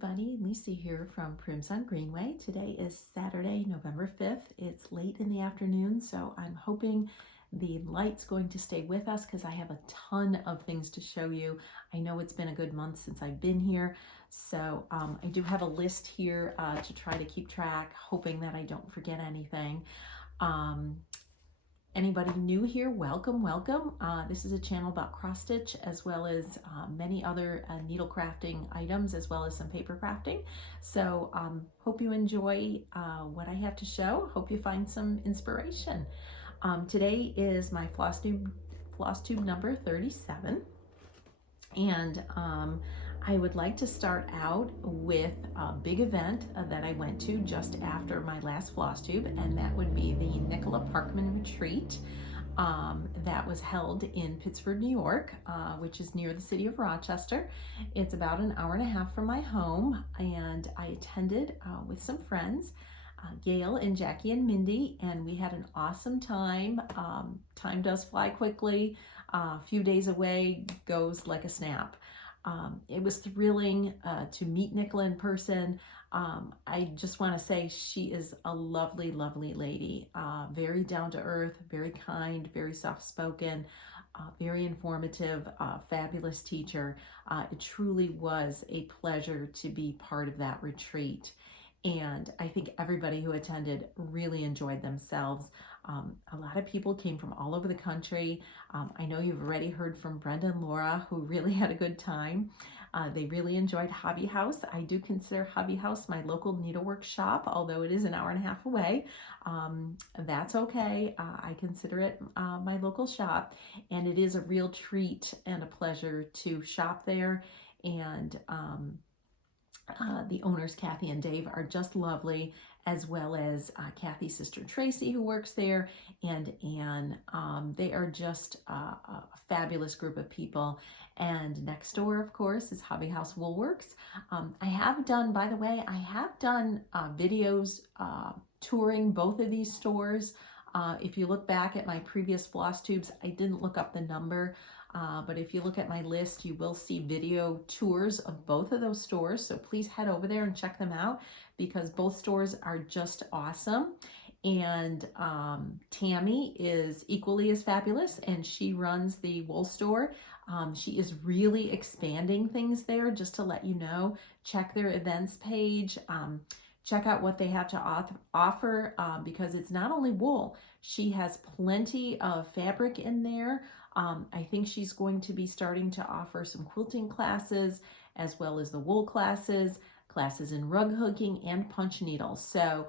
everybody, Lisa here from Prims on Greenway. Today is Saturday, November 5th. It's late in the afternoon, so I'm hoping the light's going to stay with us because I have a ton of things to show you. I know it's been a good month since I've been here, so I do have a list here to try to keep track, hoping that I don't forget anything. Anybody new here, welcome. This is a channel about cross stitch as well as many other needle crafting items as well as some paper crafting. So hope you enjoy what I have to show. Hope you find some inspiration. Today is my Flosstube number 37. And I would like to start out with a big event that I went to just after my last Flosstube, and that would be the Nicola Parkman retreat that was held in Pittsford, New York, which is near the city of Rochester. It's about an hour and a half from my home, and I attended with some friends, Gail and Jackie and Mindy, and we had an awesome time. Time does fly quickly. A few days away goes like a snap. It was thrilling to meet Nicola in person. I just want to say she is a lovely, lovely lady. Very down to earth, very kind, very soft-spoken, very informative, fabulous teacher. It truly was a pleasure to be part of that retreat. And I think everybody who attended really enjoyed themselves. A lot of people came from all over the country. I know you've already heard from Brenda and Laura, who really had a good time. They really enjoyed Hobby House. I do consider Hobby House my local needlework shop, although it is an hour and a half away. That's okay. I consider it my local shop, and it is a real treat and a pleasure to shop there. And the owners, Kathy and Dave, are just lovely, as well as Kathy's sister Tracy, who works there, and Anne. They are just a fabulous group of people. And next door, of course, is Hobby House Woolworks. I have done, by the way, videos touring both of these stores. If you look back at my previous Flosstubes, I didn't look up the number. But if you look at my list, you will see video tours of both of those stores. So please head over there and check them out because both stores are just awesome. And Tammy is equally as fabulous, and she runs the wool store. She is really expanding things there, just to let you know. Check their events page. Check out what they have to offer because it's not only wool. She has plenty of fabric in there. I think she's going to be starting to offer some quilting classes as well as the wool classes in rug hooking and punch needles. So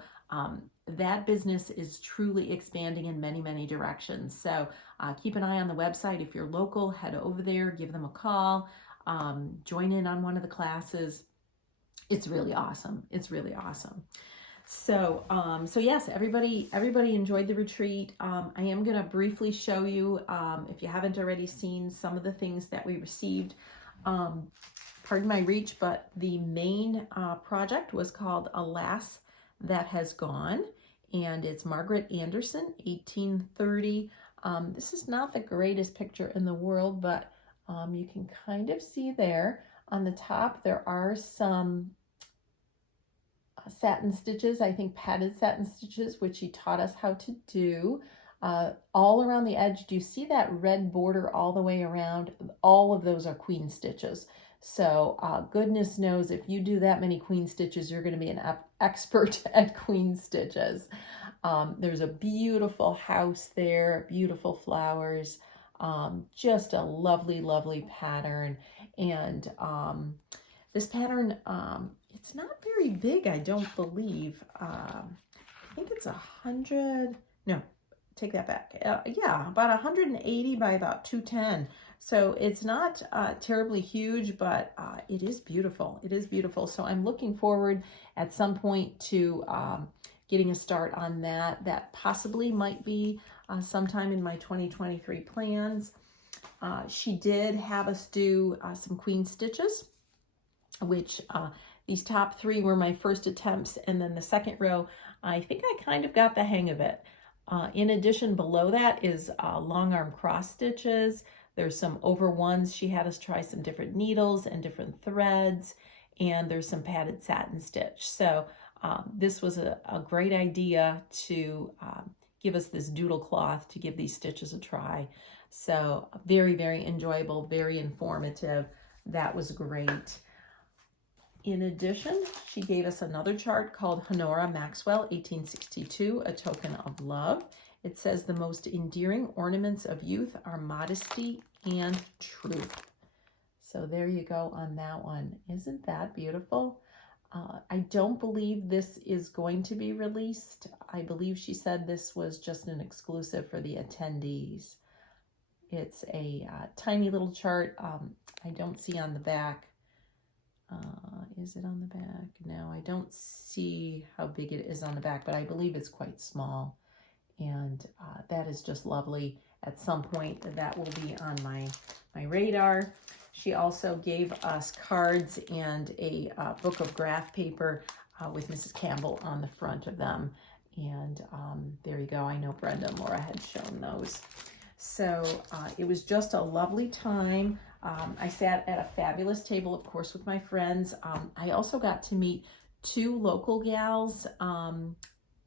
that business is truly expanding in many, many directions. So keep an eye on the website. If you're local, head over there, give them a call, join in on one of the classes. It's really awesome. It's really awesome. So, yes, everybody enjoyed the retreat. I am going to briefly show you, if you haven't already seen some of the things that we received. Pardon my reach, but the main project was called Alas That Has Gone, and it's Margaret Anderson, 1830. This is not the greatest picture in the world, but you can kind of see there on the top there are some satin stitches, I think padded satin stitches, which she taught us how to do. All around the edge, do you see that red border all the way around? All of those are queen stitches. So goodness knows if you do that many queen stitches, you're going to be an expert at queen stitches. There's a beautiful house there, beautiful flowers, just a lovely, lovely pattern. And this pattern, it's not very big, I don't believe. I think it's 100, no, take that back. Yeah, about 180 by about 210. So it's not terribly huge, but it is beautiful. It is beautiful. So I'm looking forward at some point to getting a start on that. That possibly might be sometime in my 2023 plans. She did have us do some queen stitches, which these top three were my first attempts, and then the second row, I think I kind of got the hang of it. In addition, below that is long arm cross stitches. There's some over ones. She had us try some different needles and different threads, and there's some padded satin stitch. So this was a great idea to give us this doodle cloth to give these stitches a try. So very, very enjoyable, very informative. That was great. In addition, she gave us another chart called Honora Maxwell, 1862, A Token of Love. It says the most endearing ornaments of youth are modesty and truth. So there you go on that one. Isn't that beautiful? I don't believe this is going to be released. I believe she said this was just an exclusive for the attendees. It's a tiny little chart. I don't see on the back. Is it on the back? No, I don't see how big it is on the back, but I believe it's quite small. And that is just lovely. At some point, that will be on my radar. She also gave us cards and a book of graph paper with Mrs. Campbell on the front of them. And there you go. I know Brenda and Laura had shown those. So it was just a lovely time. I sat at a fabulous table, of course, with my friends. I also got to meet 2 local gals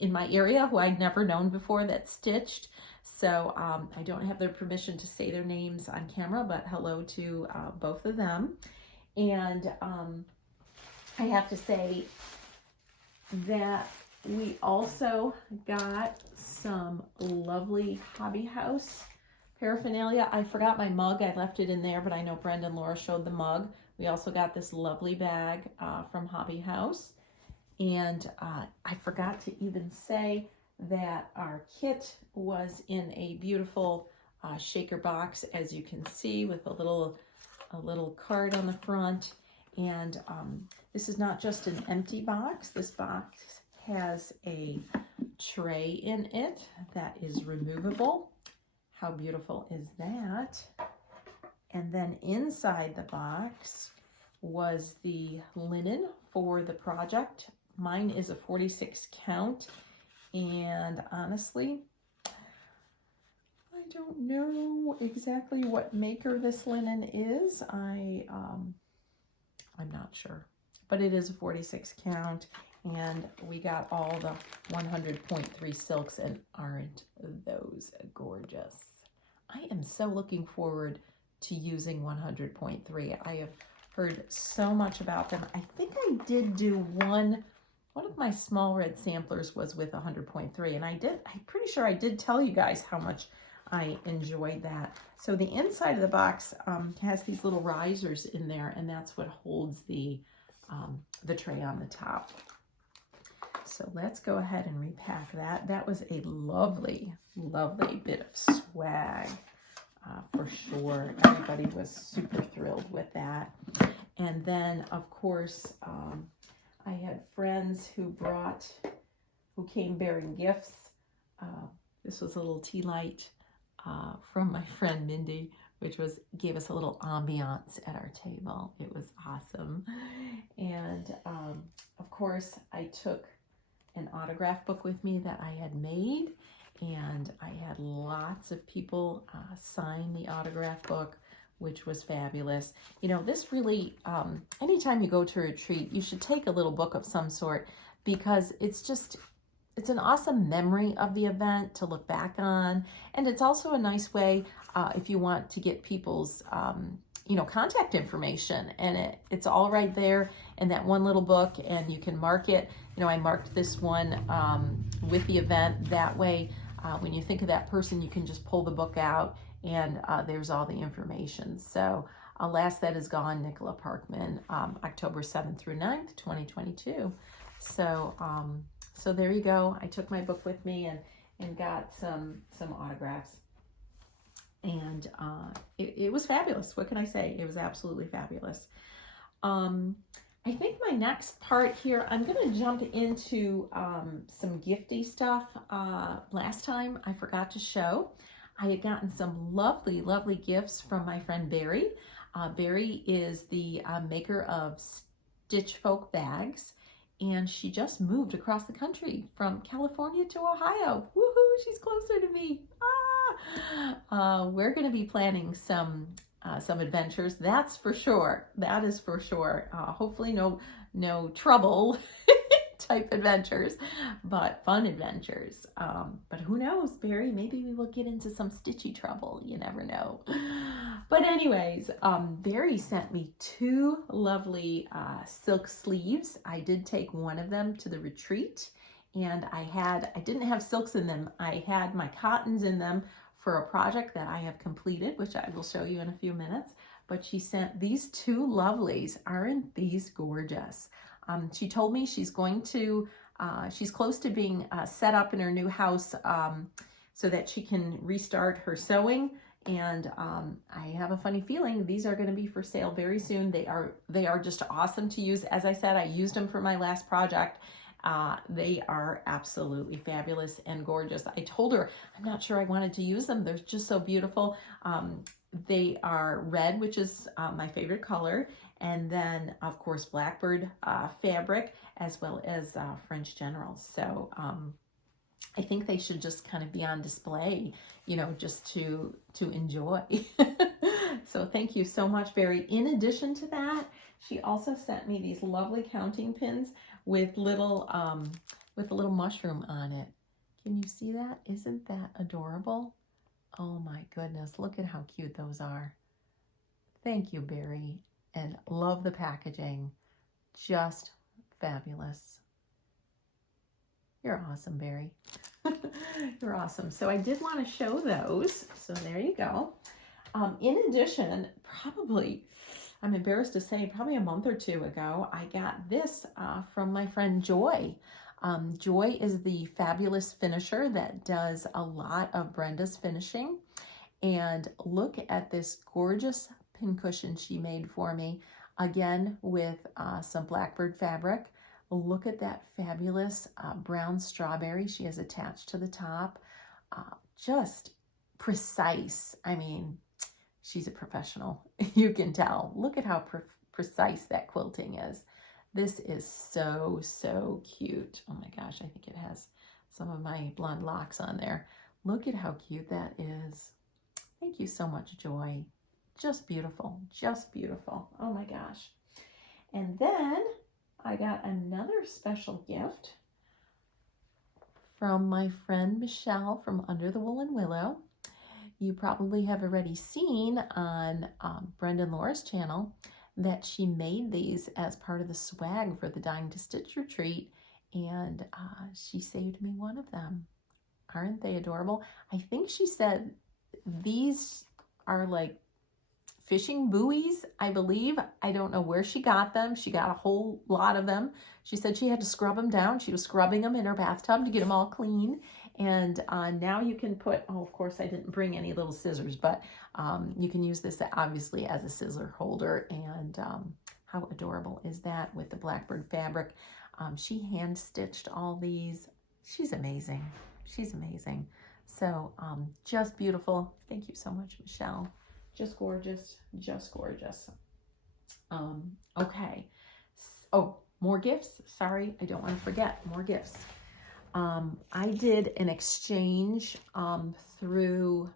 in my area who I'd never known before that stitched. So I don't have their permission to say their names on camera, but hello to both of them. And I have to say that we also got some lovely hobby house paraphernalia. I forgot my mug. I left it in there, but I know Brenda and Laura showed the mug. We also got this lovely bag from Hobby House. And I forgot to even say that our kit was in a beautiful shaker box, as you can see, with a little card on the front. And this is not just an empty box. This box has a tray in it that is removable. How beautiful is that? And then inside the box was the linen for the project. Mine is a 46 count, and honestly, I don't know exactly what maker this linen is. I'm not sure, but it is a 46 count, and we got all the 100.3 silks, and aren't those gorgeous? I am so looking forward to using 100.3. I have heard so much about them. I think I did do one of my small red samplers was with 100.3, and I'm pretty sure I did tell you guys how much I enjoyed that. So the inside of the box has these little risers in there, and that's what holds the tray on the top. So let's go ahead and repack that. That was a lovely, lovely bit of swag for sure. Everybody was super thrilled with that. And then, of course, I had friends who came bearing gifts. This was a little tea light from my friend Mindy, which gave us a little ambiance at our table. It was awesome. And of course, I took an autograph book with me that I had made, and I had lots of people sign the autograph book, which was fabulous. You know, this really, anytime you go to a retreat, you should take a little book of some sort, because it's an awesome memory of the event to look back on. And it's also a nice way if you want to get people's, contact information. And it's all right there in that one little book, and you can mark it. You know, I marked this one with the event. That way, when you think of that person, you can just pull the book out, and there's all the information. So alas, that is gone. Nicola Parkman, October 7th through 9th, 2022. So there you go. I took my book with me and got some autographs. And it was fabulous. What can I say? It was absolutely fabulous. I think my next part here, I'm going to jump into some gifty stuff. Last time I forgot to show, I had gotten some lovely, lovely gifts from my friend Barry. Barry is the maker of Stitch Folk bags, and she just moved across the country from California to Ohio. Woohoo, she's closer to me. We're going to be planning some some adventures, that's for sure. That is for sure. Hopefully no trouble type adventures, but fun adventures. But who knows, Barry, maybe we will get into some stitchy trouble. You never know. But anyways, Barry sent me 2 lovely silk sleeves. I did take one of them to the retreat, and I didn't have silks in them. I had my cottons in them for a project that I have completed, which I will show you in a few minutes. But she sent these 2 lovelies. Aren't these gorgeous? She told me she's going to, she's close to being set up in her new house so that she can restart her sewing. And I have a funny feeling these are going to be for sale very soon. They are just awesome to use. As I said, I used them for my last project. They are absolutely fabulous and gorgeous. I told her I'm not sure I wanted to use them. They're just so beautiful. They are red, which is my favorite color, and then of course Blackbird fabric, as well as French General. So I think they should just kind of be on display, you know, just to enjoy. So thank you so much, Barry. In addition to that, she also sent me these lovely counting pins with a little mushroom on it. Can you see that? Isn't that adorable? Oh my goodness, look at how cute those are. Thank you, Barry, and love the packaging. Just fabulous. You're awesome, Barry. You're awesome. So I did want to show those. So there you go. In addition, probably, I'm embarrassed to say, probably a month or 2 ago, I got this from my friend Joy. Joy is the fabulous finisher that does a lot of Brenda's finishing. And look at this gorgeous pincushion she made for me, again with some Blackbird fabric. Look at that fabulous brown strawberry she has attached to the top. Just precise. I mean, she's a professional. You can tell. Look at how precise that quilting is. This is so, so cute. Oh my gosh, I think it has some of my blonde locks on there. Look at how cute that is. Thank you so much, Joy. Just beautiful, just beautiful. Oh my gosh. And then I got another special gift from my friend Michelle from Under the Woolen Willow. You probably have already seen on Brenda and Laura's channel that she made these as part of the swag for the Dying to Stitch retreat, and she saved me one of them. Aren't they adorable? I think she said these are like fishing buoys, I believe. I don't know where she got them. She got a whole lot of them. She said she had to scrub them down. She was scrubbing them in her bathtub to get them all clean. And now you can put, oh, of course I didn't bring any little scissors, but you can use this obviously as a scissor holder. And how adorable is that with the Blackbird fabric? She hand stitched all these. She's amazing. She's amazing. So just beautiful. Thank you so much, Michelle. Just gorgeous, just gorgeous. Okay. Oh, more gifts. Sorry, I don't want to forget more gifts. I did an exchange through,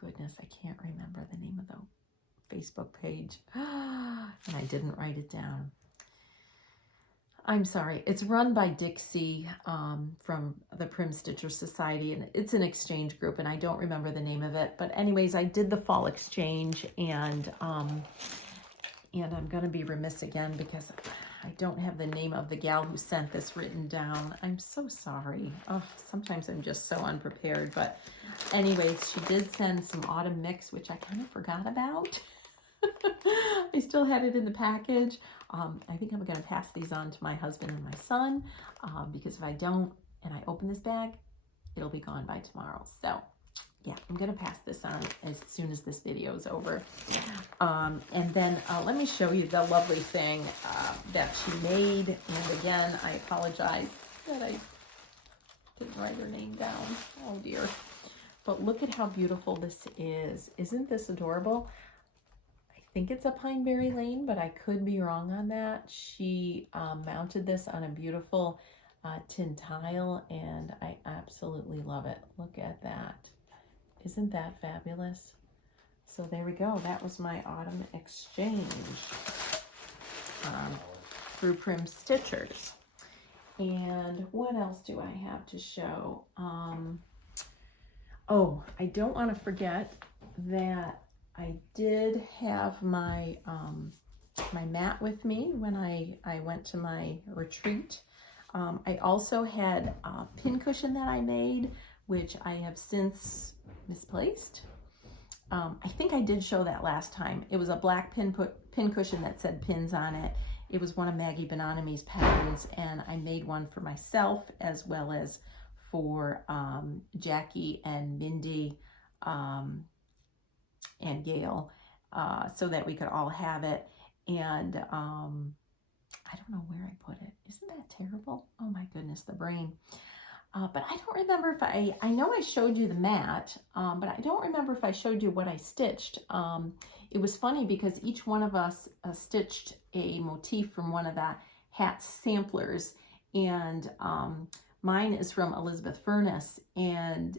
goodness, I can't remember the name of the Facebook page, and I didn't write it down. I'm sorry. It's run by Dixie from the Prim Stitcher Society, and it's an exchange group, and I don't remember the name of it. But anyways, I did the fall exchange, and I'm going to be remiss again because I don't have the name of the gal who sent this written down. I'm so sorry. Oh, sometimes I'm just so unprepared. But anyways, she did send some autumn mix, which I kind of forgot about. I still had it in the package. I think I'm going to pass these on to my husband and my son because if I don't and I open this bag, it'll be gone by tomorrow. So yeah, I'm going to pass this on as soon as this video is over. And then let me show you the lovely thing that she made. And again, I apologize that I didn't write her name down. Oh dear. But look at how beautiful this is. Isn't this adorable? I think it's a Pineberry Lane, but I could be wrong on that. She mounted this on a beautiful tin tile, and I absolutely love it. Look at that. Isn't that fabulous? So there we go. That was my autumn exchange through Prim Stitchers. And what else do I have to show? Oh, I don't want to forget that I did have my my mat with me when I went to my retreat. I also had a pin cushion that I made, which I have since misplaced. I think I did show that last time. It was a black pin cushion that said pins on it. It was one of Maggie Bononomi's patterns, and I made one for myself as well as for Jackie and Mindy and Gail, so that we could all have it. And I don't know where I put it. Isn't that terrible? Oh my goodness, the brain. But I don't remember if I know I showed you the mat, but I don't remember if I showed you what I stitched. It was funny because each one of us stitched a motif from one of the hat samplers, and mine is from Elizabeth Furness, and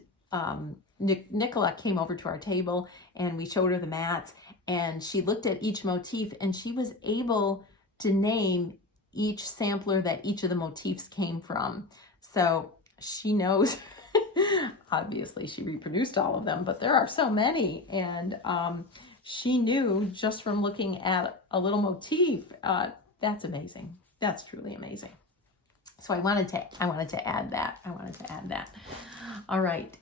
Nicola came over to our table and we showed her the mats, and she looked at each motif and she was able to name each sampler that each of the motifs came from. So she knows, obviously she reproduced all of them, but there are so many, and she knew just from looking at a little motif. That's amazing. That's truly amazing. So I wanted to add that. All right.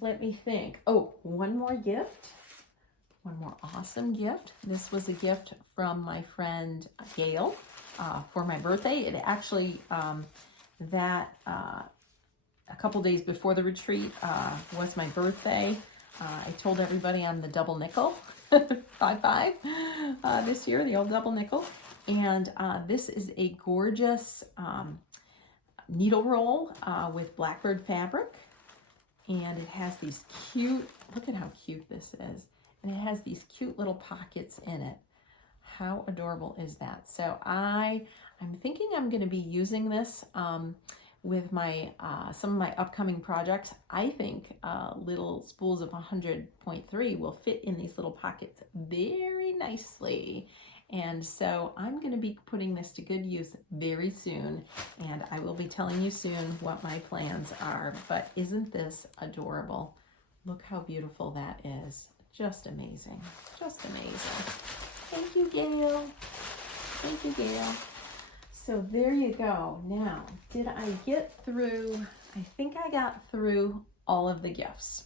Let me think. Oh, one more gift. One more awesome gift. This was a gift from my friend Gail for my birthday. It actually, a couple days before the retreat was my birthday. I told everybody I'm the double nickel, 5/5 this year, the old double nickel. And this is a gorgeous needle roll with blackbird fabric. And it has these cute, look at how cute this is. And it has these cute little pockets in it. How adorable is that? So I'm thinking I'm going to be using this with my some of my upcoming projects. I think little spools of 100.3 will fit in these little pockets very nicely. And so I'm going to be putting this to good use very soon, and I will be telling you soon what my plans are. But isn't this adorable? Look how beautiful that is. Just amazing. Just amazing. Thank you, Gail. Thank you, Gail. So there you go. Now, did I get through? I think I got through all of the gifts.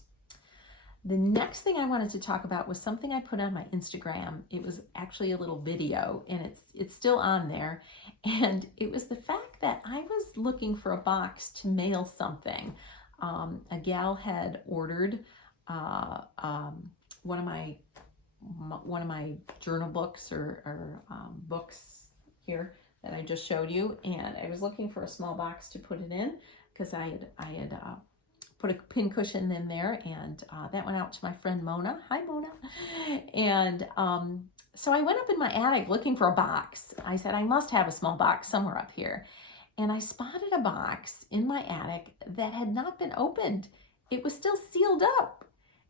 The next thing I wanted to talk about was something I put on my Instagram. It was actually a little video, and it's still on there. And it was the fact that I was looking for a box to mail something. A gal had ordered one of my journal books or books here that I just showed you, and I was looking for a small box to put it in because I had put a pin cushion in there, and that went out to my friend Mona. Hi, Mona. And so I went up in my attic looking for a box. I said, I must have a small box somewhere up here. And I spotted a box in my attic that had not been opened. It was still sealed up.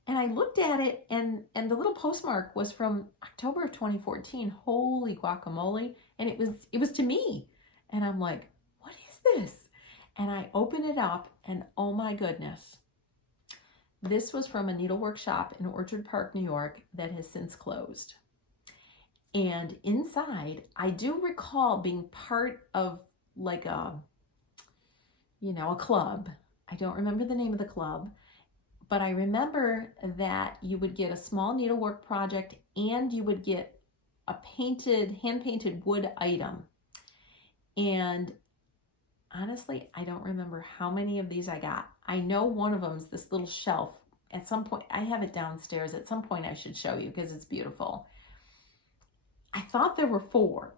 And I looked at it, and the little postmark was from October of 2014. Holy guacamole. And it was to me. And I'm like, what is this? And I open it up, and oh my goodness. This was from a needlework shop in Orchard Park, New York, that has since closed. And inside, I do recall being part of like a club. I don't remember the name of the club, but I remember that you would get a small needlework project and you would get a hand-painted wood item. And honestly, I don't remember how many of these I got. I know one of them is this little shelf. At some point, I have it downstairs. At some point, I should show you because it's beautiful. I thought there were 4.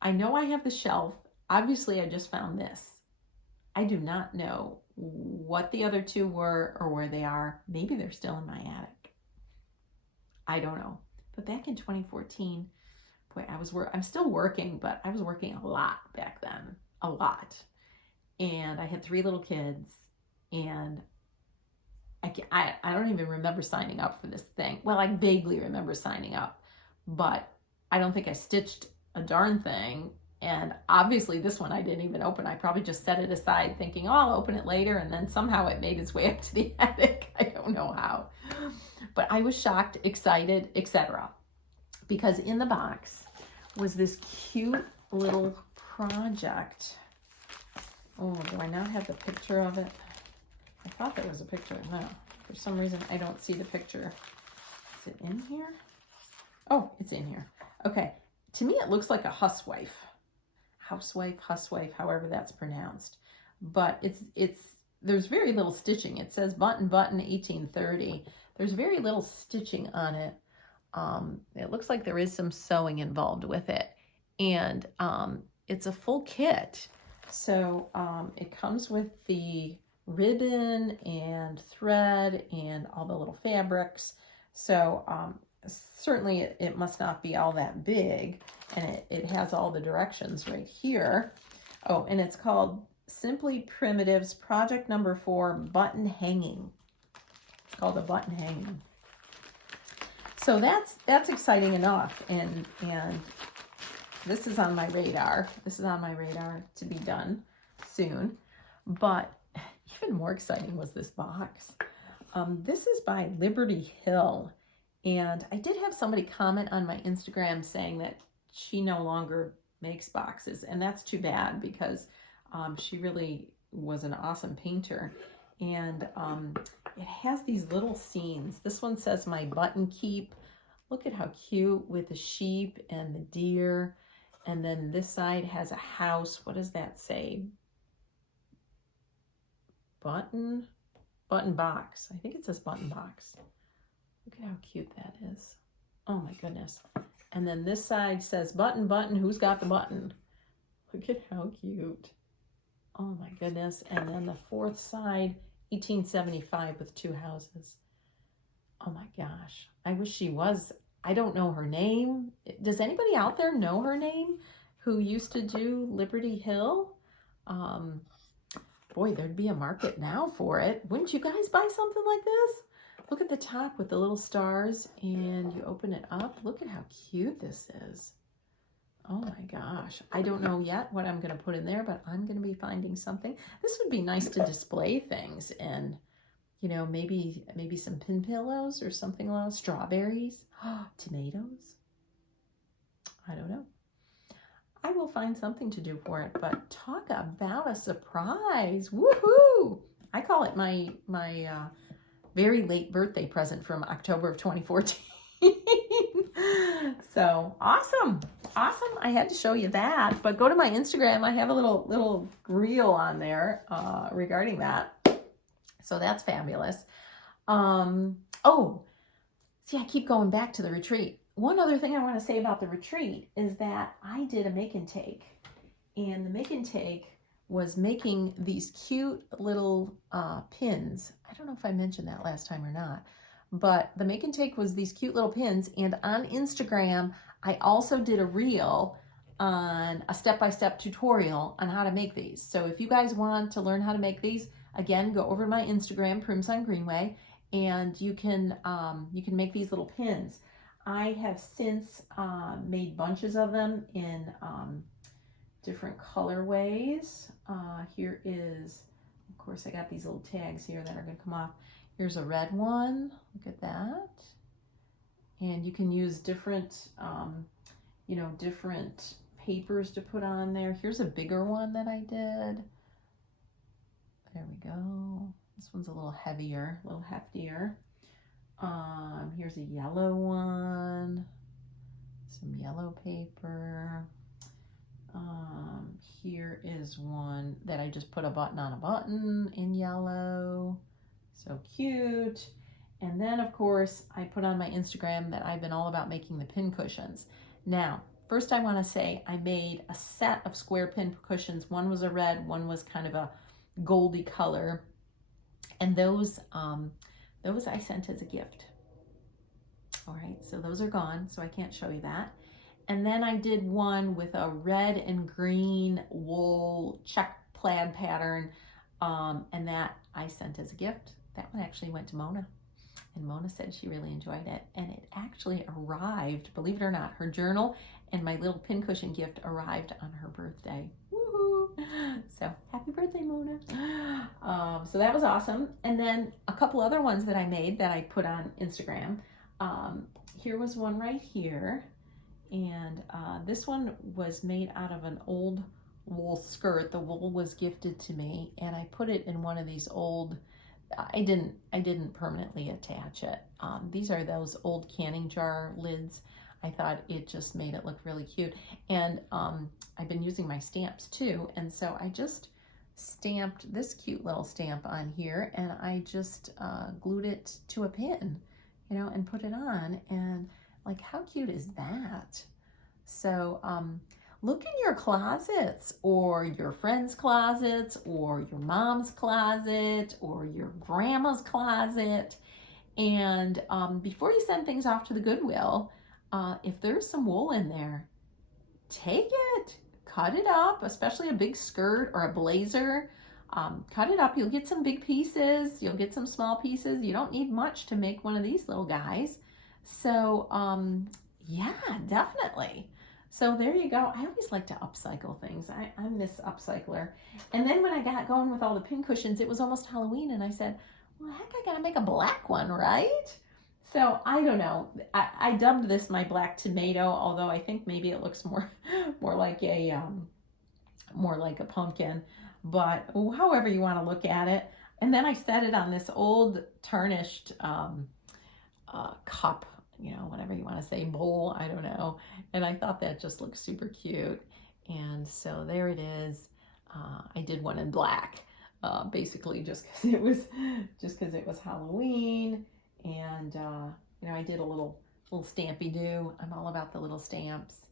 I know I have the shelf. Obviously, I just found this. I do not know what the other 2 were or where they are. Maybe they're still in my attic. I don't know. But back in 2014, boy, I'm still working, but I was working a lot back then. A lot. And I had 3 little kids, and I don't even remember signing up for this thing. Well, I vaguely remember signing up, but I don't think I stitched a darn thing. And obviously this one I didn't even open. I probably just set it aside thinking, oh, I'll open it later. And then somehow it made its way up to the attic. I don't know how. But I was shocked, excited, etc. Because in the box was this cute little project. Oh, do I not have the picture of it? I thought there was a picture. No, for some reason I don't see the picture. Is it in here? Oh, it's in here. Okay. To me, it looks like a housewife, however that's pronounced. But there's very little stitching. It says button 1830. There's very little stitching on it. It looks like there is some sewing involved with it, and it's a full kit. So it comes with the ribbon and thread and all the little fabrics. So certainly it must not be all that big, and it has all the directions right here. Oh, and it's called Simply Primitives Project Number 4 Button Hanging. It's called a button hanging. So that's exciting enough, and this is on my radar. This is on my radar to be done soon. But even more exciting was this box. This is by Liberty Hill. And I did have somebody comment on my Instagram saying that she no longer makes boxes. And that's too bad, because she really was an awesome painter. And it has these little scenes. This one says My Button Keep. Look at how cute, with the sheep and the deer. And then this side has a house. What does that say? Button box. I think it says button box. Look at how cute that is. Oh my goodness. And then this side says button, who's got the button? Look at how cute. Oh my goodness. And then the fourth side, 1875 with two houses. Oh my gosh. I wish she was. I don't know her name. Does anybody out there know her name who used to do Liberty Hill? Boy, there'd be a market now for it. Wouldn't you guys buy something like this? Look at the top with the little stars, and you open it up. Look at how cute this is. Oh my gosh. I don't know yet what I'm going to put in there, but I'm going to be finding something. This would be nice to display things in, you know, maybe some pin pillows or something along, strawberries, tomatoes. I don't know. I will find something to do for it, but talk about a surprise. Woohoo! I call it my very late birthday present from October of 2014. So awesome. I had to show you that, but go to my Instagram. I have a little reel on there regarding that. So that's fabulous. Oh, see, I keep going back to the retreat. One other thing I want to say about the retreat is that I did a make and take, and the make and take was making these cute little pins. I don't know if I mentioned that last time or not, but the make and take was these cute little pins. And on Instagram, I also did a reel on a step-by-step tutorial on how to make these. So if you guys want to learn how to make these, again, go over to my Instagram, Primsun Greenway, and you can make these little pins. I have since made bunches of them in different colorways. Here is, of course, I got these little tags here that are going to come off. Here's a red one. Look at that. And you can use different, different papers to put on there. Here's a bigger one that I did. There we go. This one's a little heavier, a little heftier. Here's a yellow one, some yellow paper. Here is one that I just put a button on a button in yellow. So cute. And then, of course, I put on my Instagram that I've been all about making the pin cushions. Now, first I want to say I made a set of square pin cushions. One was a red, one was kind of a goldy color. And those I sent as a gift. All right, so those are gone, so I can't show you that. And then I did one with a red and green wool check plaid pattern, and that I sent as a gift. that one actually went to Mona. And Mona said she really enjoyed it. And it actually arrived, believe it or not, her journal and my little pincushion gift arrived on her birthday. Woohoo! So happy birthday, Mona. So that was awesome. And then a couple other ones that I made that I put on Instagram. Here was one right here. And this one was made out of an old wool skirt. The wool was gifted to me, and I put it in one of these old, I didn't permanently attach it. These are those old canning jar lids. I thought it just made it look really cute. And I've been using my stamps too, and so I just stamped this cute little stamp on here, and I just glued it to a pin, you know, and put it on. And like, how cute is that? So look in your closets, or your friend's closets, or your mom's closet, or your grandma's closet. And before you send things off to the Goodwill, if there's some wool in there, take it, cut it up, especially a big skirt or a blazer. Cut it up. You'll get some big pieces. You'll get some small pieces. You don't need much to make one of these little guys. So yeah, definitely. So there you go. I always like to upcycle things. I'm this upcycler. And then when I got going with all the pin cushions, it was almost Halloween, and I said, well, heck, I gotta make a black one, right? So I don't know. I dubbed this my black tomato, although I think maybe it looks more like a pumpkin. But however you want to look at it. And then I set it on this old tarnished cup, you know, whatever you want to say, bowl, I don't know. And I thought that just looked super cute. And so there it is. I did one in black, basically just because it was Halloween. And you know, I did a little stampy do. I'm all about the little stamps.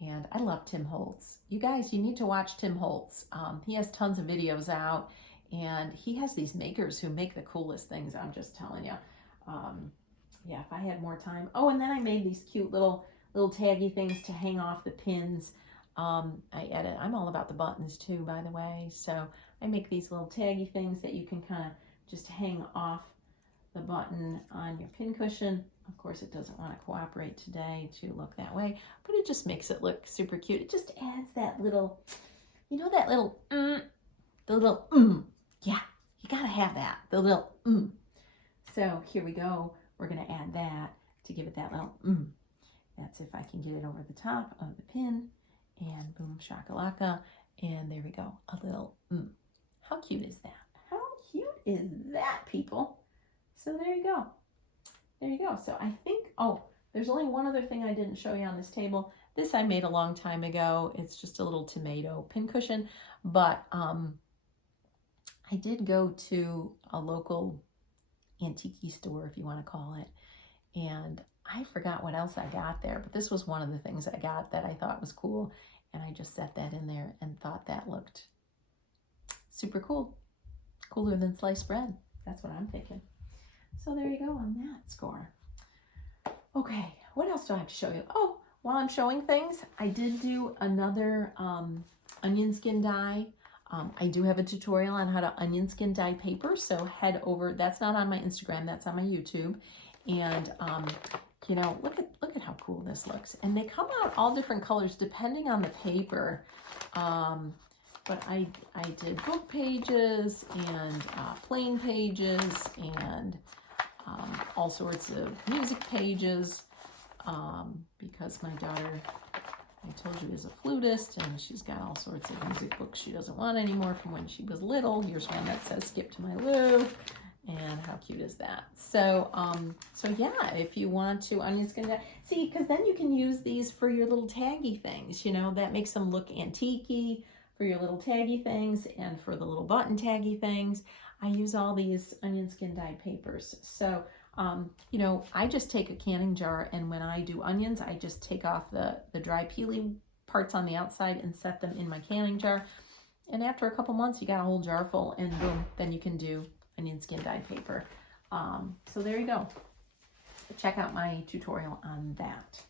And I love Tim Holtz. You guys, you need to watch Tim Holtz. He has tons of videos out, and he has these makers who make the coolest things. I'm just telling you. Yeah, if I had more time. Oh, and then I made these cute little taggy things to hang off the pins. I'm all about the buttons too, by the way. So I make these little taggy things that you can kind of just hang off the button on your pin cushion. Of course, it doesn't want to cooperate today to look that way, but it just makes it look super cute. It just adds that little, you know, that little, yeah, you gotta have that, the little, So here we go. We're gonna add that to give it that little, That's if I can get it over the top of the pin, and boom, shakalaka, and there we go, a little, How cute is that? How cute is that, people? So there you go. There you go. So I think, oh, there's only one other thing I didn't show you on this table. This I made a long time ago. It's just a little tomato pincushion, but I did go to a local antique store, if you want to call it, and I forgot what else I got there, but this was one of the things I got that I thought was cool, and I just set that in there and thought that looked super cool. Cooler than sliced bread. That's what I'm thinking. So there you go on that score. Okay, what else do I have to show you? Oh, while I'm showing things, I did do another onion skin dye. I do have a tutorial on how to onion skin dye paper, so head over. That's not on my Instagram, that's on my YouTube. And you know, look at how cool this looks. And they come out all different colors depending on the paper. But I did book pages and plain pages and all sorts of music pages, because my daughter, I told you, is a flutist, and she's got all sorts of music books she doesn't want anymore from when she was little. Here's one that says "Skip to My Lou," and how cute is that? So, so yeah, if you want to onion skin dye, see, because then you can use these for your little taggy things. You know, that makes them look antique-y for your little taggy things, and for the little button taggy things. I use all these onion skin dyed papers. So, you know, I just take a canning jar, and when I do onions, I just take off the dry peeling parts on the outside and set them in my canning jar. And after a couple months, you got a whole jar full, and boom, then you can do onion skin dyed paper. So there you go. Check out my tutorial on that.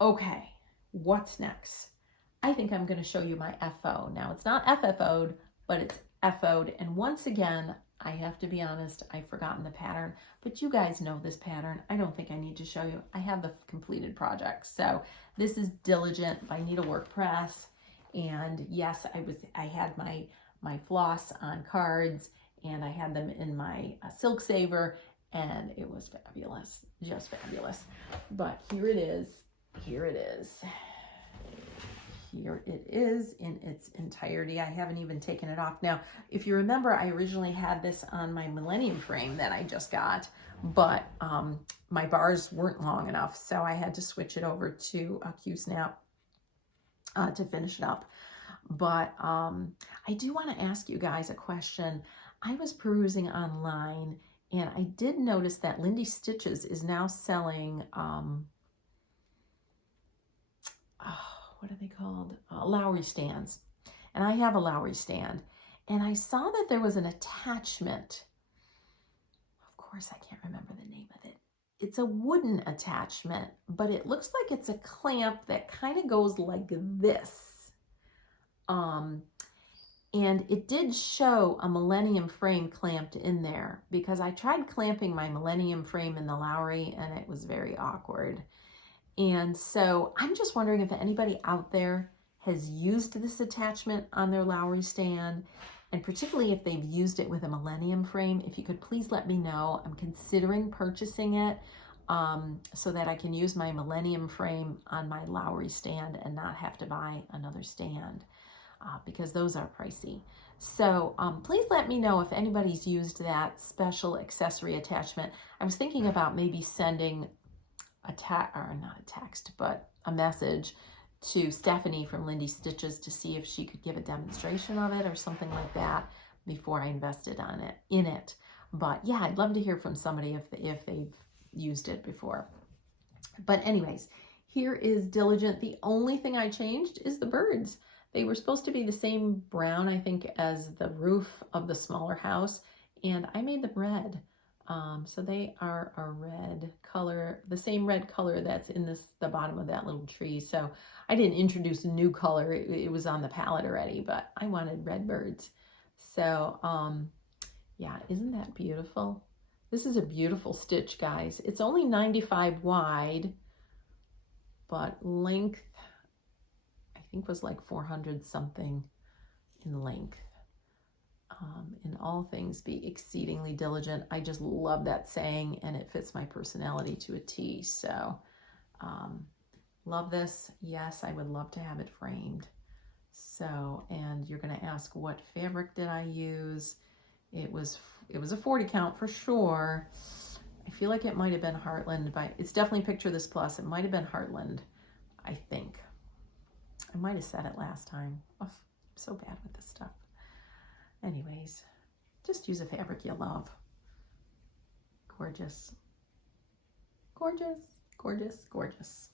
Okay, what's next? I think I'm going to show you my FO. Now, it's not FFO'd, but it's FO'd. And once again, I have to be honest, I've forgotten the pattern, but you guys know this pattern. I don't think I need to show you. I have the completed project. So this is Diligent by Needlework Press. And yes, I had my floss on cards, and I had them in my Silk Saver, and it was fabulous, just fabulous. But here it is. Here it is. Here it is in its entirety. I haven't even taken it off. Now, if you remember, I originally had this on my Millennium frame that I just got, but my bars weren't long enough, so I had to switch it over to a Q-snap to finish it up. But I do want to ask you guys a question. I was perusing online, and I did notice that Lindy Stitches is now selling what are they called? Lowry stands. And I have a Lowry stand. And I saw that there was an attachment. Of course, I can't remember the name of it. It's a wooden attachment, but it looks like it's a clamp that kind of goes like this. And it did show a Millennium frame clamped in there, because I tried clamping my Millennium frame in the Lowry and it was very awkward. And so I'm just wondering if anybody out there has used this attachment on their Lowry stand, and particularly if they've used it with a Millennium frame. If you could please let me know. I'm considering purchasing it so that I can use my Millennium frame on my Lowry stand and not have to buy another stand because those are pricey. So please let me know if anybody's used that special accessory attachment. I was thinking about maybe sending not a text, but a message to Stephanie from Lindy Stitches to see if she could give a demonstration of it or something like that before I invested in it. But yeah, I'd love to hear from somebody if they've used it before. But anyways, here is Diligent. The only thing I changed is the birds. They were supposed to be the same brown, I think, as the roof of the smaller house, and I made them red. So they are a red color, the same red color that's in the bottom of that little tree. So I didn't introduce a new color. It was on the palette already, but I wanted red birds. So yeah, isn't that beautiful? This is a beautiful stitch, guys. It's only 95 wide, but length, I think, was like 400 something in length. In all things, be exceedingly diligent. I just love that saying, and it fits my personality to a T. So love this. Yes, I would love to have it framed. So, and you're going to ask, what fabric did I use? It was a 40 count for sure. I feel like it might have been Heartland, but it's definitely Picture This Plus. It might have been Heartland, I think. I might have said it last time. Oh, I'm so bad with this stuff. Anyways, just use a fabric you love. Gorgeous. Gorgeous, gorgeous, gorgeous.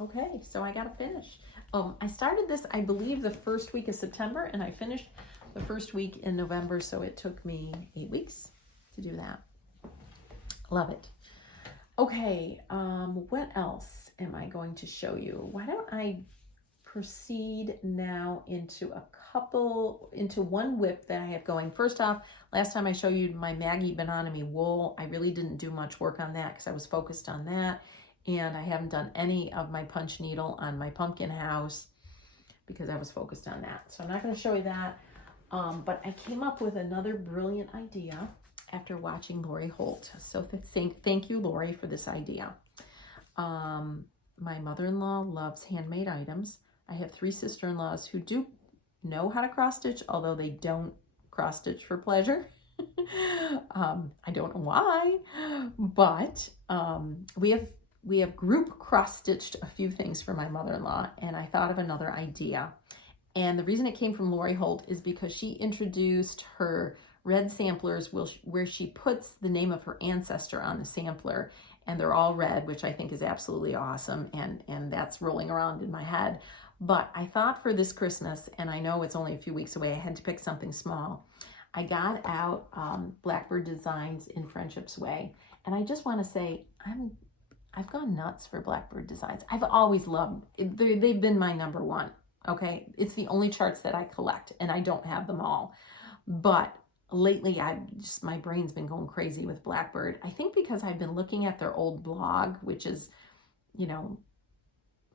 Okay, so I got to finish. I started this, I believe, the first week of September, and I finished the first week in November, so it took me 8 weeks to do that. Love it. Okay, what else am I going to show you? Why don't I proceed now into one whip that I have going. First off, last time I showed you my Maggie Bononomy wool, I really didn't do much work on that because I was focused on that, and I haven't done any of my punch needle on my pumpkin house because I was focused on that. So I'm not going to show you that, but I came up with another brilliant idea after watching Lori Holt. So thank you, Lori, for this idea. My mother-in-law loves handmade items. I have 3 sister-in-laws who do know how to cross stitch, although they don't cross stitch for pleasure. I don't know why, but we have group cross stitched a few things for my mother-in-law, and I thought of another idea. And the reason it came from Lori Holt is because she introduced her red samplers where she puts the name of her ancestor on the sampler, and they're all red, which I think is absolutely awesome, and that's rolling around in my head. But I thought for this Christmas, and I know it's only a few weeks away, I had to pick something small. I got out Blackbird Designs in Friendship's Way, and I just want to say I've gone nuts for Blackbird Designs. I've always loved it. They've been my number one. Okay, it's the only charts that I collect, and I don't have them all. But lately my brain's been going crazy with Blackbird. I think because I've been looking at their old blog, which is, you know,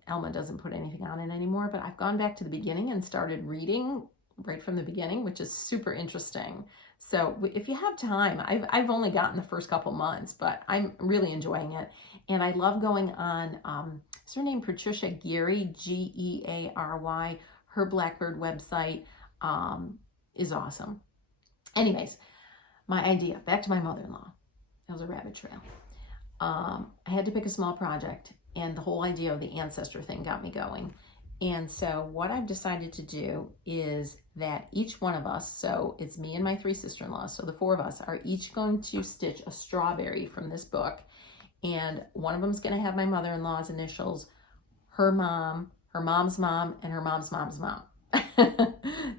Elma doesn't put anything on it anymore, but I've gone back to the beginning and started reading right from the beginning, which is super interesting. So if you have time, I've only gotten the first couple months, but I'm really enjoying it. And I love going on, is her name Patricia Geary, Geary? Her Blackbird website is awesome. Anyways, my idea, back to my mother-in-law. It was a rabbit trail. I had to pick a small project, and the whole idea of the ancestor thing got me going. And so what I've decided to do is that each one of us, so it's me and my 3 sister-in-laws, so the 4 of us are each going to stitch a strawberry from this book. And one of them is going to have my mother-in-law's initials, her mom, her mom's mom, and her mom's mom's mom.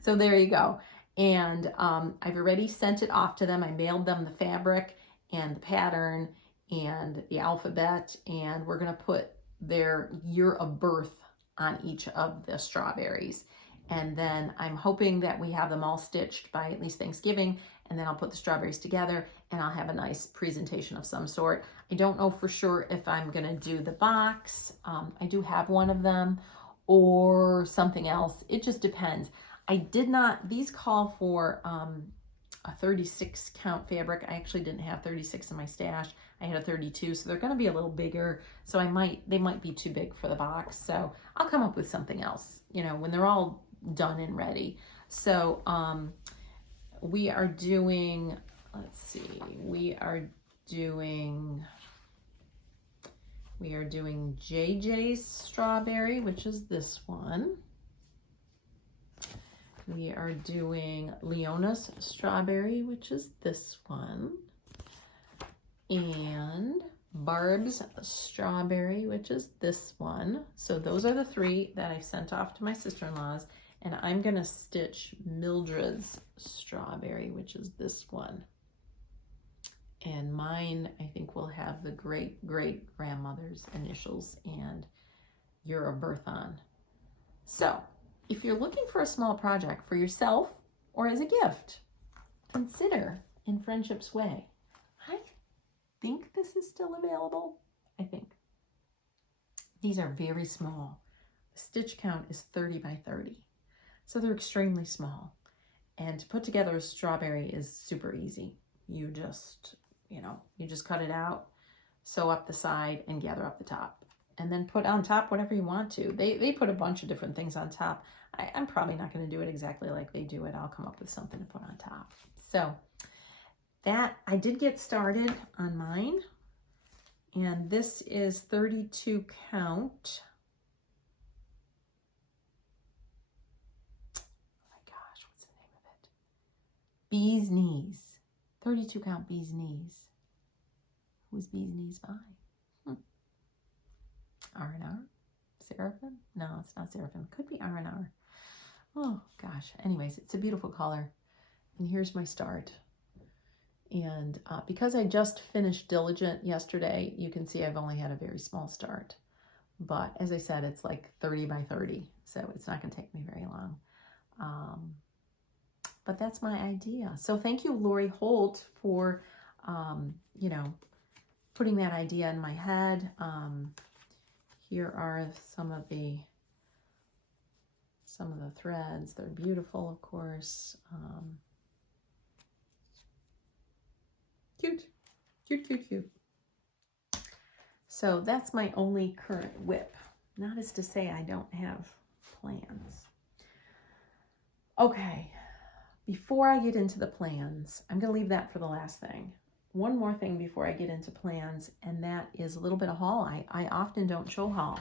So there you go. And I've already sent it off to them. I mailed them the fabric and the pattern and the alphabet, and we're going to put their year of birth on each of the strawberries. And then I'm hoping that we have them all stitched by at least Thanksgiving, and then I'll put the strawberries together and I'll have a nice presentation of some sort. I don't know for sure if I'm going to do the box. I do have one of them, or something else. It just depends. I did not, these call for a 36 count fabric. I actually didn't have 36 in my stash. I had a 32, so they're going to be a little bigger. So they might be too big for the box. So I'll come up with something else, you know, when they're all done and ready. So we are doing, let's see, we are doing JJ's strawberry, which is this one. We are doing Leona's strawberry, which is this one. And Barb's strawberry, which is this one. So those are the 3 that I've sent off to my sister-in-laws. And I'm going to stitch Mildred's strawberry, which is this one. And mine, I think, will have the great-great-grandmother's initials and year of birth on. So if you're looking for a small project for yourself or as a gift, consider In Friendship's Way. I think this is still available. I think. These are very small. The stitch count is 30 by 30. So they're extremely small. And to put together a strawberry is super easy. You just, you just cut it out, sew up the side, and gather up the top. And then put on top whatever you want to. They put a bunch of different things on top. I'm probably not going to do it exactly like they do it. I'll come up with something to put on top. So that, I did get started on mine. And this is 32 count. Oh my gosh, what's the name of it? Bee's Knees. 32 count Bee's Knees. Who's Bee's Knees by? R&R? Seraphim? No, it's not Seraphim. Could be R&R. Oh, gosh. Anyways, it's a beautiful color. And here's my start. And because I just finished Diligent yesterday, you can see I've only had a very small start. But as I said, it's like 30 by 30. So it's not going to take me very long. But that's my idea. So thank you, Lori Holt, for, putting that idea in my head. Here are some of the threads. They're beautiful, of course. Cute, cute, cute, cute. So that's my only current whip. Not as to say I don't have plans. Okay, before I get into the plans, I'm going to leave that for the last thing. One more thing before I get into plans, and that is a little bit of haul. I often don't show haul.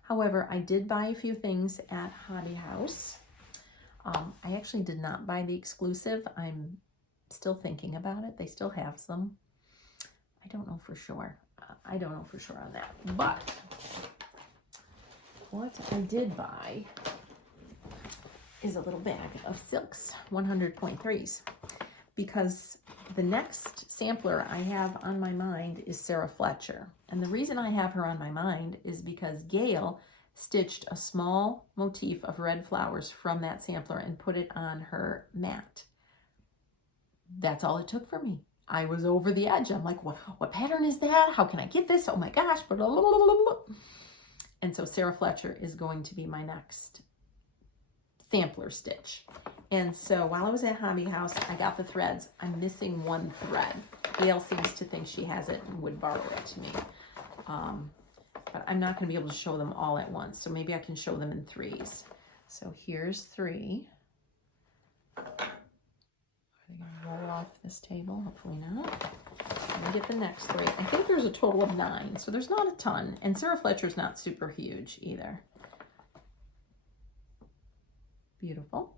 However, I did buy a few things at Hobby House. I actually did not buy the exclusive. I'm still thinking about it. They still have some. I don't know for sure. I don't know for sure on that. But what I did buy is a little bag of silks, 100.3s, because the next sampler I have on my mind is Sarah Fletcher. And the reason I have her on my mind is because Gail stitched a small motif of red flowers from that sampler and put it on her mat. that's all it took for me. I was over the edge. I'm like, what pattern is that? How can I get this? Oh my gosh. And so Sarah Fletcher is going to be my next sampler stitch. And so while I was at Hobby House, I got the threads. I'm missing one thread. Gail seems to think she has it and would borrow it to me. But I'm not going to be able to show them all at once. So maybe I can show them in threes. So here's 3. Are they going to roll off this table? Hopefully not. Let me get the next 3. I think there's a total of 9. So there's not a ton. And Sarah Fletcher's not super huge either. Beautiful.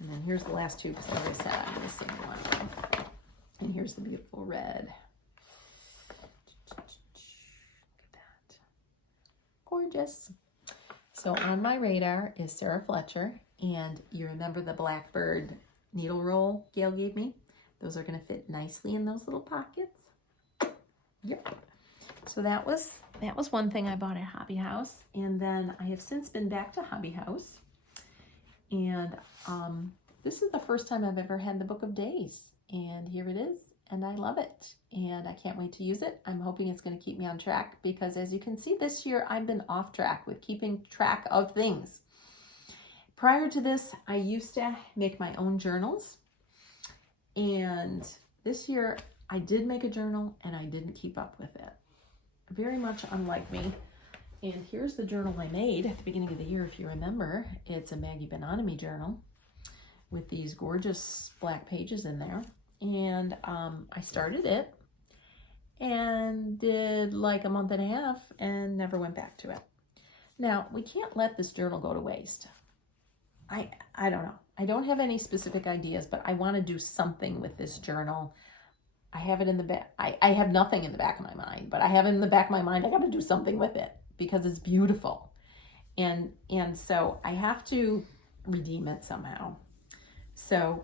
And then here's the last 2 because like I said, I'm missing one. And here's the beautiful red. Look at that. Gorgeous. So on my radar is Sarah Fletcher. And you remember the Blackbird needle roll Gail gave me? Those are going to fit nicely in those little pockets. Yep. So that was one thing I bought at Hobby House. And then I have since been back to Hobby House. And this is the first time I've ever had the Book of Days. And here it is. And I love it. And I can't wait to use it. I'm hoping it's going to keep me on track. Because as you can see, this year I've been off track with keeping track of things. Prior to this, I used to make my own journals. And this year I did make a journal and I didn't keep up with it. Very much unlike me. And here's the journal I made at the beginning of the year, if you remember. It's a Maggie Bononomy journal with these gorgeous black pages in there. And I started it and did like a month and a half and never went back to it. Now, we can't let this journal go to waste. I don't know. I don't have any specific ideas, but I want to do something with this journal. I have it in the back. I have nothing in the back of my mind, but I have it in the back of my mind. I got to do something with it because it's beautiful. And so I have to redeem it somehow. So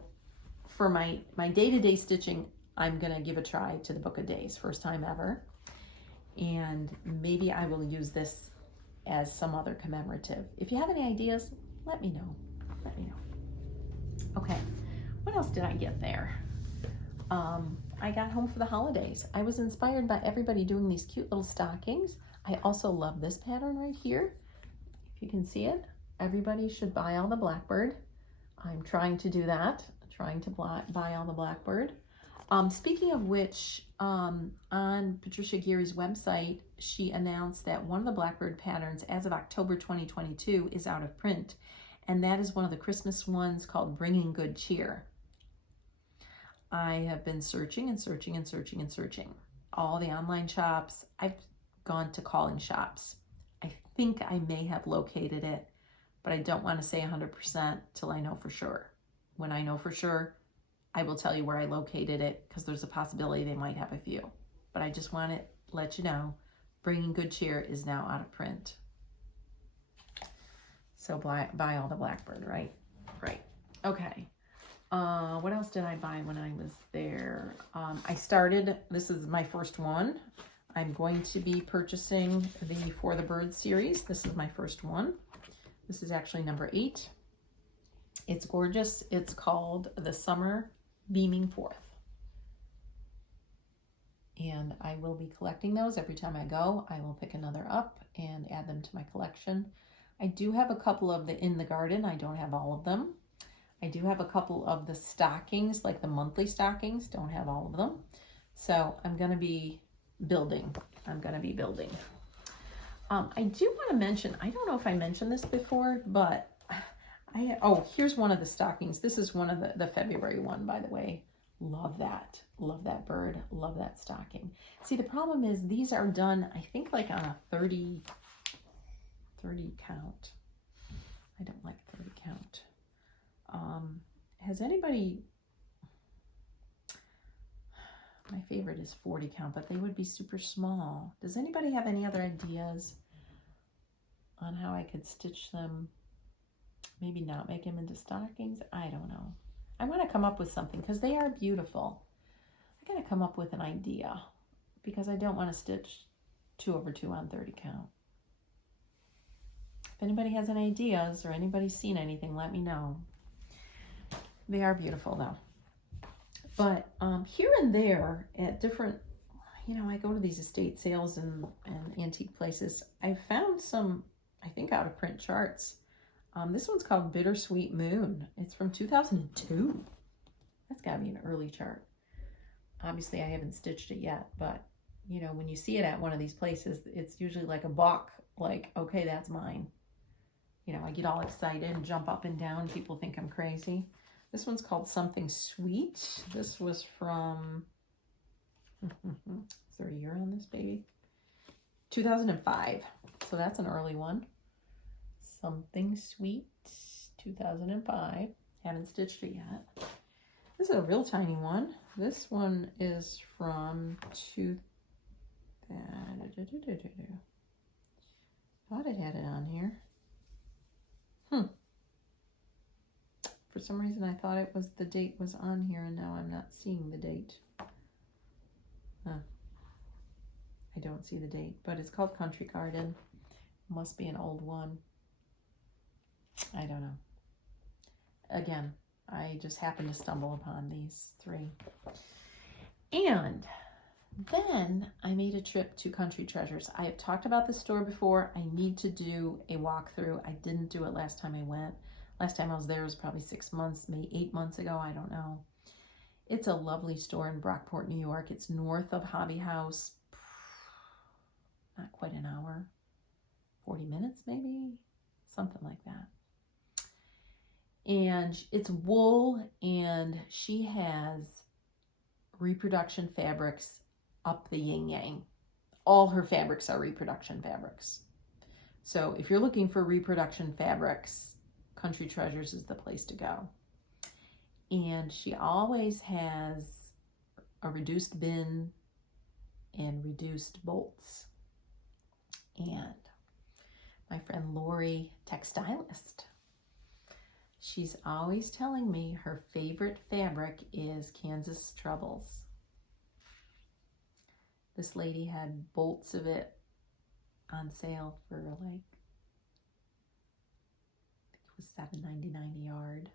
for my day-to-day stitching, I'm going to give a try to the Book of Days, first time ever. And maybe I will use this as some other commemorative. If you have any ideas, let me know. Let me know. Okay, what else did I get there? I got home for the holidays. I was inspired by everybody doing these cute little stockings. I also love this pattern right here. If you can see it, everybody should buy all the Blackbird. I'm trying to do that, trying to buy all the Blackbird. Speaking of which, on Patricia Geary's website, she announced that one of the Blackbird patterns as of October 2022 is out of print. And that is one of the Christmas ones called Bringing Good Cheer. I have been searching and searching and searching and searching. All the online shops. I've gone to calling shops. I think I may have located it, but I don't want to say 100% till I know for sure. When I know for sure, I will tell you where I located it because there's a possibility they might have a few. But I just want to let you know, Bringing Good Cheer is now out of print. So buy all the Blackbird, right? Right. Okay. What else did I buy when I was there? I started, this is my first one. I'm going to be purchasing the For the Birds series. This is my first one. This is actually number 8. It's gorgeous. It's called The Summer Beaming Forth. And I will be collecting those every time I go. I will pick another up and add them to my collection. I do have a couple of the In the Garden. I don't have all of them. I do have a couple of the stockings, like the monthly stockings. Don't have all of them. So I'm going to be building. I do want to mention, I don't know if I mentioned this before, but here's one of the stockings. This is one of the February one, by the way. Love that. Love that bird. Love that stocking. See, the problem is these are done, I think, like on a 30 count. I don't like 30 count. Has anybody, my favorite is 40 count, but they would be super small. Does anybody have any other ideas on how I could stitch them? Maybe not make them into stockings? I don't know. I want to come up with something because they are beautiful. I got to come up with an idea because I don't want to stitch 2/2 on 30 count. If anybody has any ideas or anybody's seen anything, let me know. They are beautiful though. But here and there at different, I go to these estate sales and antique places. I found some, I think, out of print charts. This one's called Bittersweet Moon. It's from 2002. That's got to be an early chart. Obviously, I haven't stitched it yet, but, when you see it at one of these places, it's usually like a buck, like, okay, that's mine. I get all excited and jump up and down. People think I'm crazy. This one's called Something Sweet. This was from, is there a year on this baby? 2005. So that's an early one. Something Sweet, 2005. Haven't stitched it yet. This is a real tiny one. This one is from thought it had it on here. For some reason I thought the date was on here, and now I'm not seeing the date. I don't see the date, but it's called Country Garden. Must be an old one. I don't know. Again, I just happened to stumble upon these three. And then I made a trip to Country Treasures. I have talked about this store before. I need to do a walkthrough. I didn't do it last time I went. Last time I was there was probably 6 months, maybe 8 months ago. I don't know. It's a lovely store in Brockport, New York. It's north of Hobby House. Not quite an hour. 40 minutes maybe? Something like that. And it's wool, and she has reproduction fabrics up the yin yang. All her fabrics are reproduction fabrics. So if you're looking for reproduction fabrics, Country Treasures is the place to go. And she always has a reduced bin and reduced bolts. And my friend Lori, textilist, she's always telling me her favorite fabric is Kansas Troubles. This lady had bolts of it on sale for like, I think it was $7.99 a yard.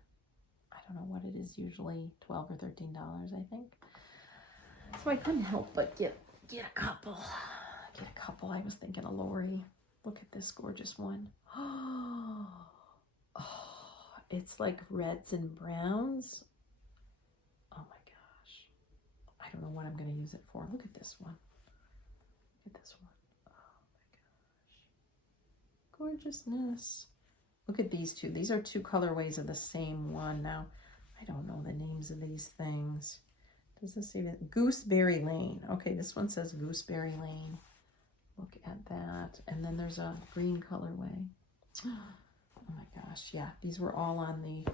I don't know what it is usually, $12 or $13, I think. So I couldn't help but get a couple. I was thinking of Lori. Look at this gorgeous one. Oh, it's like reds and browns. Oh my gosh. I don't know what I'm going to use it for. Look at this one. Look at this one. Oh my gosh. Gorgeousness. Look at these two. These are two colorways of the same one. Now, I don't know the names of these things. Does this say that? Gooseberry Lane. Okay, this one says Gooseberry Lane. Look at that. And then there's a green colorway. Oh my gosh, yeah. These were all on the,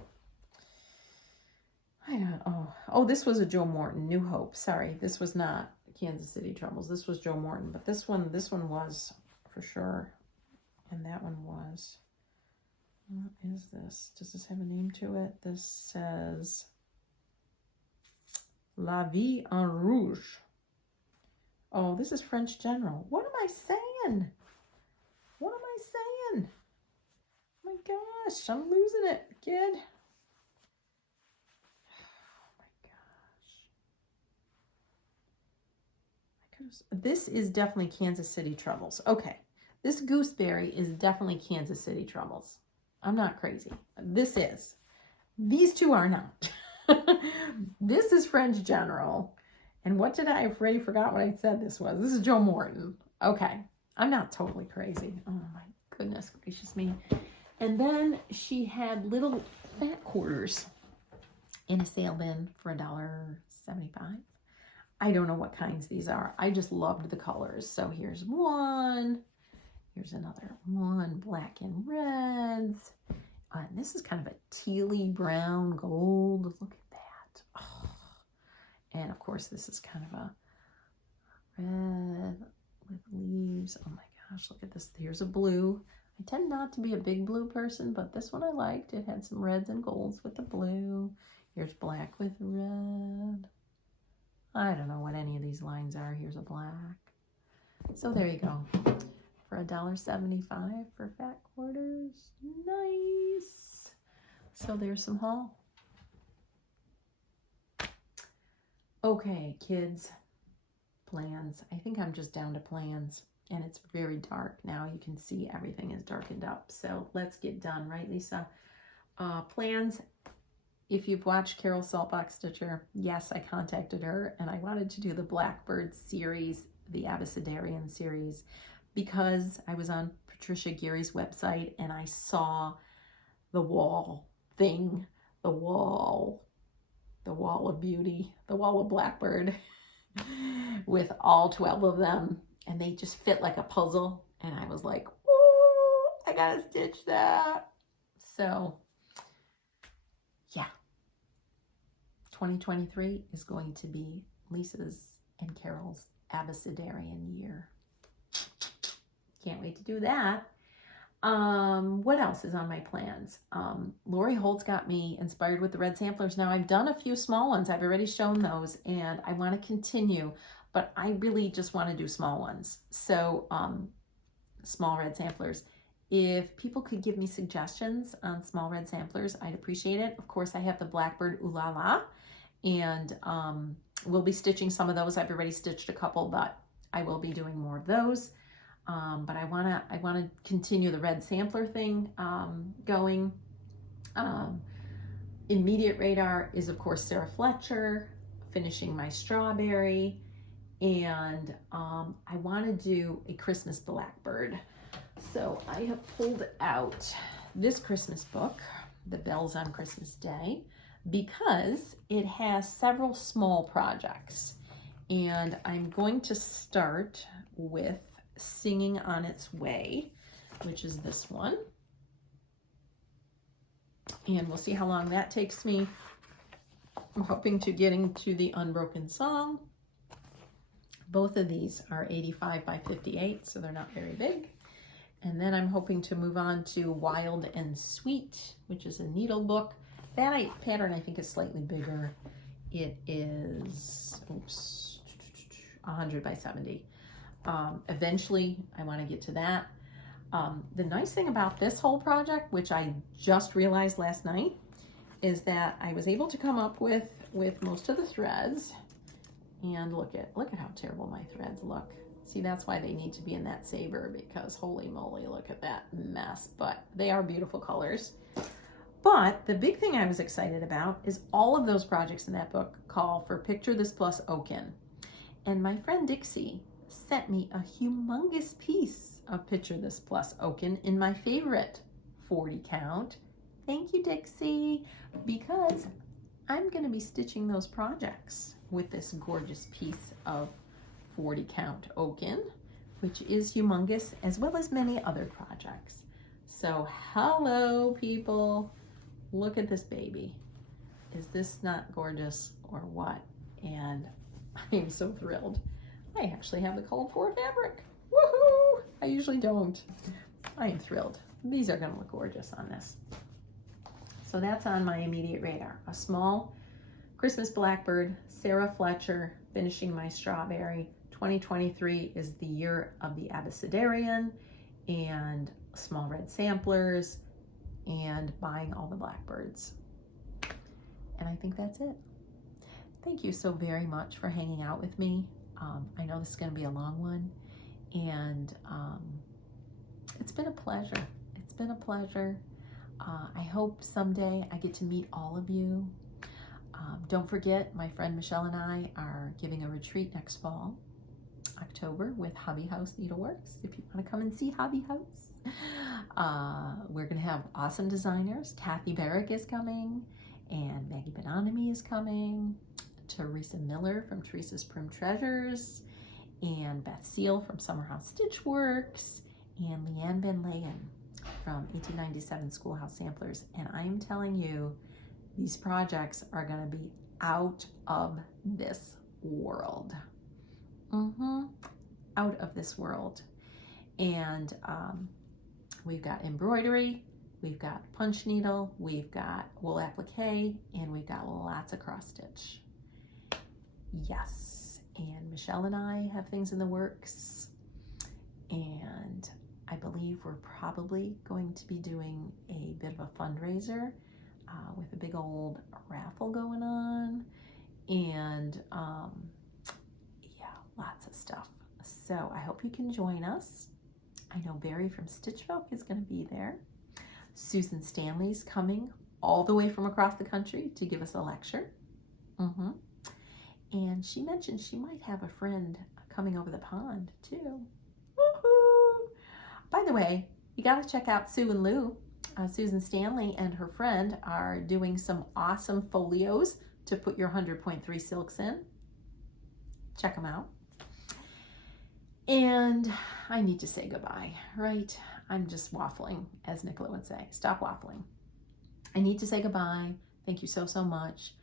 I don't know. Oh, this was a Joe Morton, New Hope. Sorry, this was not Kansas City Troubles. This was Joe Morton, but this one was for sure. And that one was, what is this? Does this have a name to it? This says La Vie en Rouge. Oh, this is French General. What am I saying? What am I saying? Oh my gosh, I'm losing it, kid. Oh my gosh. This is definitely Kansas City Troubles. Okay, this gooseberry is definitely Kansas City Troubles. I'm not crazy. This is. These two are not. This is French General. And what did I already forgot what I said this was. This is Joe Morton. Okay. I'm not totally crazy. Oh my goodness gracious me. And then she had little fat quarters in a sale bin for $1.75. I don't know what kinds these are. I just loved the colors. So here's one. Here's another one. Black and reds. And this is kind of a tealy brown gold. Look at that. Oh. And of course, this is kind of a red with leaves. Oh my gosh, look at this. Here's a blue. I tend not to be a big blue person, but this one I liked. It had some reds and golds with the blue. Here's black with red. I don't know what any of these lines are. Here's a black. So there you go. For $1.75 for fat quarters. Nice. So there's some haul. Okay, kids, plans. I think I'm just down to plans, and it's very dark now. You can see everything is darkened up. So let's get done, right, Lisa? Plans. If you've watched Carol Saltbox Stitcher, yes, I contacted her, and I wanted to do the Blackbird series, the Abecedarian series, because I was on Patricia Geary's website and I saw the wall thing, the wall of beauty, the wall of Blackbird with all 12 of them, and they just fit like a puzzle, and I was like, oh, I gotta stitch that. So yeah, 2023 is going to be Lisa's and Carol's Abecedarian year. Can't wait to do that. What else is on my plans? Lori Holt's got me inspired with the red samplers. Now I've done a few small ones. I've already shown those, and I want to continue, but I really just want to do small ones. So small red samplers. If people could give me suggestions on small red samplers, I'd appreciate it. Of course, I have the Blackbird Ooh La La, and we'll be stitching some of those. I've already stitched a couple, but I will be doing more of those. But I wanna continue the red sampler thing going. Immediate radar is, of course, Sarah Fletcher, finishing my strawberry, and I want to do a Christmas Blackbird. So I have pulled out this Christmas book, The Bells on Christmas Day, because it has several small projects, and I'm going to start with Singing on Its Way, which is this one, and we'll see how long that takes me. I'm hoping to getting to the Unbroken Song. Both of these are 85 by 58, so they're not very big. And then I'm hoping to move on to Wild and Sweet, which is a needle book. That pattern I think is slightly bigger. It is 100 by 70. Eventually I want to get to that. The nice thing about this whole project, which I just realized last night, is that I was able to come up with most of the threads. And look at how terrible my threads look. See, that's why they need to be in that saber, because holy moly, look at that mess. But they are beautiful colors. But the big thing I was excited about is all of those projects in that book call for Picture This Plus Oaken. And my friend Dixie sent me a humongous piece of Picture This Plus Oaken in my favorite 40 count. Thank you, Dixie, because I'm going to be stitching those projects with this gorgeous piece of 40 count Oaken, which is humongous, as well as many other projects. So hello, people. Look at this baby. Is this not gorgeous or what? And I am so thrilled. I actually have the colored for fabric. Woohoo! I usually don't. I am thrilled. These are going to look gorgeous on this. So that's on my immediate radar. A small Christmas Blackbird, Sarah Fletcher, finishing my strawberry. 2023 is the year of the Abecedarian, and small red samplers, and buying all the Blackbirds. And I think that's it. Thank you so very much for hanging out with me. I know this is going to be a long one, and it's been a pleasure. It's been a pleasure. I hope someday I get to meet all of you. Don't forget, my friend Michelle and I are giving a retreat next fall, October, with Hobby House Needleworks. If you want to come and see Hobby House, we're going to have awesome designers. Kathy Barrick is coming, and Maggie Bononomy is coming. Teresa Miller from Teresa's Prim Treasures, and Beth Seal from Summerhouse Stitchworks, and Leanne Van Leyen from 1897 Schoolhouse Samplers. And I'm telling you, these projects are going to be out of this world. Out of this world. And we've got embroidery, we've got punch needle, we've got wool applique, and we've got lots of cross stitch. Yes, and Michelle and I have things in the works, and I believe we're probably going to be doing a bit of a fundraiser with a big old raffle going on, and yeah, lots of stuff. So I hope you can join us. I know Barry from Stitch Folk is going to be there. Susan Stanley's coming all the way from across the country to give us a lecture. And she mentioned she might have a friend coming over the pond too. Woohoo! By the way, you got to check out Sue and Lou. Susan Stanley and her friend are doing some awesome folios to put your 100.3 silks in. Check them out. And I need to say goodbye, right? I'm just waffling, as Nicola would say. Stop waffling. I need to say goodbye. Thank you so, so much.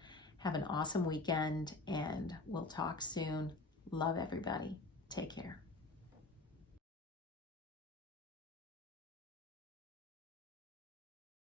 Have an awesome weekend, and we'll talk soon. Love everybody. Take care.